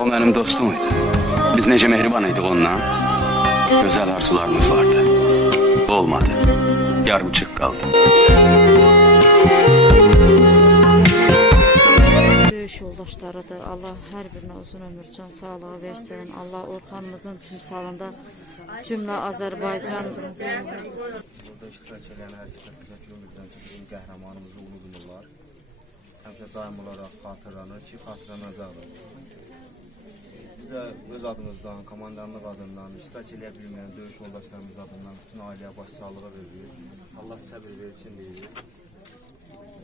O benim dostumuydu. Biz nece mehribanıydık onunla. Güzel arzularımız vardı. Olmadı. Yarımçık kaldı. Döyüş yoldaşlarıdır. Allah her birine uzun ömür, can sağlığı versin. Allah Orxanımızın timsalında cümle Azerbaycan Burada iştirak edən hər kəsə təşəkkür edirəm ki, bizim qəhrəmanımızı ulu bilirlər. Həmişə daim olaraq xatırlanır ki, xatırlanacaqdır. Biz də öz adımızdan, komandanlıq adından, iştirak edə bilməyən döyüş yoldaşlarımız adından bütün ailəyə başsağlığı veririk. Allah səbir versin deyirik.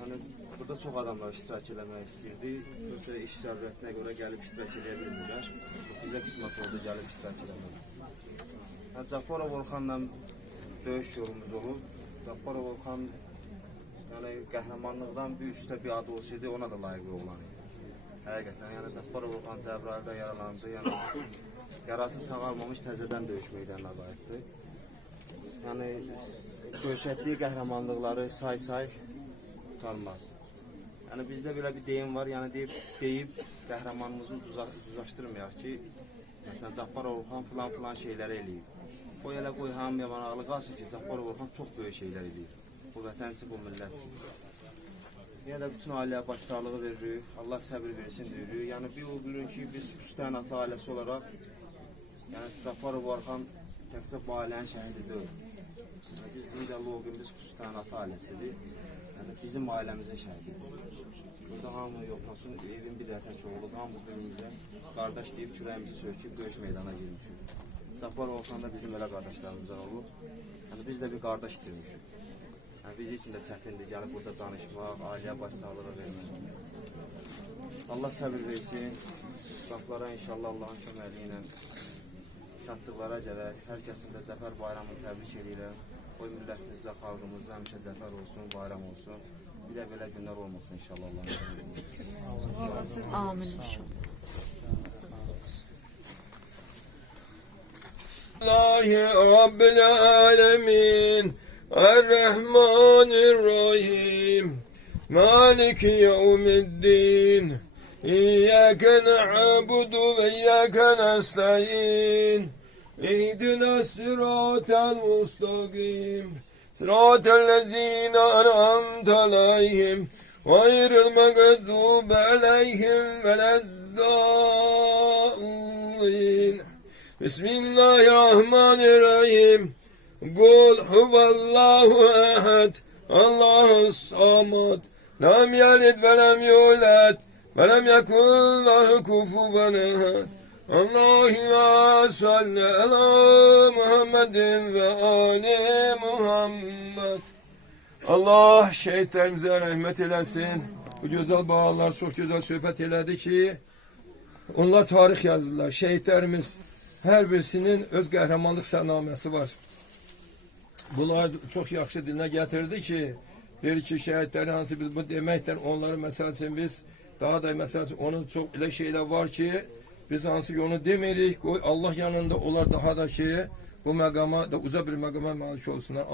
Yəni, burada çox adamlar iştirak eləmək istəyirdi. Yoxsa iş zərurətinə görə gəlib iştirak edə bilmirlər. Bizə qismət oldu gəlib iştirak eləmək. Cabbarov Orxanla döyüş yolumuz olub. Cabbarov Orxan yəni, qəhrəmanlıqdan bir üstə bir adı olsaydı ona da layiq oğlan idi. Həqiqətən, yəni Cabbarov Orxan Cəbrayılda yaralandı. Yəni, yarası sağalmamış təzədən döyüş meydanına qayıtdı. Yəni, döyüşətdiyi qəhrəmanlıqları say-say tutarmaz. Yəni, bizdə belə bir deyim var, yəni deyib qəhrəmanımızı uzlaşdırmayaq ki, məsələn, Cabbarov Orxan filan şeyləri eləyib. O elə qoy hamıya maraqlı qalsın ki, Cabbarov Orxan çox böyük şeylər edir. Bu vətənçi, bu millətçi. Yenə də bütün ailəyə başsağlığı veririk, Allah səbir versin deyirik. Yəni, bir o bilin ki, biz Küstən ata ailəsi olaraq, yəni Cabbarov Orxan təkcə bu ailənin şəhidi deyil. Biz İncəli o gün biz Küstən ata ailəsidir. Yəni, bizim ailəmizin şəhididir. Burada hamı yoxlasın, evin bir tək oğlu, hamımız birimizə qardaş deyib, kürəyimizi söküb, döyüş meydana girmişik. Cabbarov Orxan da bizim elə qardaşlarımızdan olub. Yəni, biz də bir qardaş itirmişik. Yəni, biz için də çətindir, gəlib burada danışmaq, ailəyə başsağlığı vermək. Allah səbir versin, qapılara inşallah Allah'ın köməli ilə şadlıqlara gələk. Hər kəsin də zəfər bayramını təbrik edirəm. Qoy millətimizdə, xalqımızda həmişə zəfər olsun, bayram olsun. Bir də belə günlər olmasın inşallah Allah'ın köməli ilə. amin inşallah. Allahi Rabbil Alemin Errahmanirrahim Maliki Yevmiddin İyyâke na'budu ve iyyâke nesta'in İhdina sıratel mustaqim Sıratel lezîne en'amte aleyhim Gayril mağdubi aleyhim veleddâllîn Bismillahirrahmanirrahim. Kul huvallahu ehad. Allahus samad. Lam yalid ve lem yulad ve lem yekun lahu kufuven ehad. Allahümme salli ala Muhammedin ve ali Muhammed. Allah şehitlerimize rahmet eylesin. Bu güzel bağlar çok güzel söhbət elədi ki, onlar tarix yazdılar. Şehitlerimiz her birisinin öz qəhrəmanlıq sərnaməsi var. Bunlar çok yaxşı dilinə gətirdi ki, deyir ki, şəhidləri hansı biz bu deməkdən onları məsəl üçün biz daha da məsəl üçün onun çox elə şeylər var ki, biz hansı onu demirik, Allah yanında onlar daha da ki, bu məqama da uca bir məqama malik olsunlar.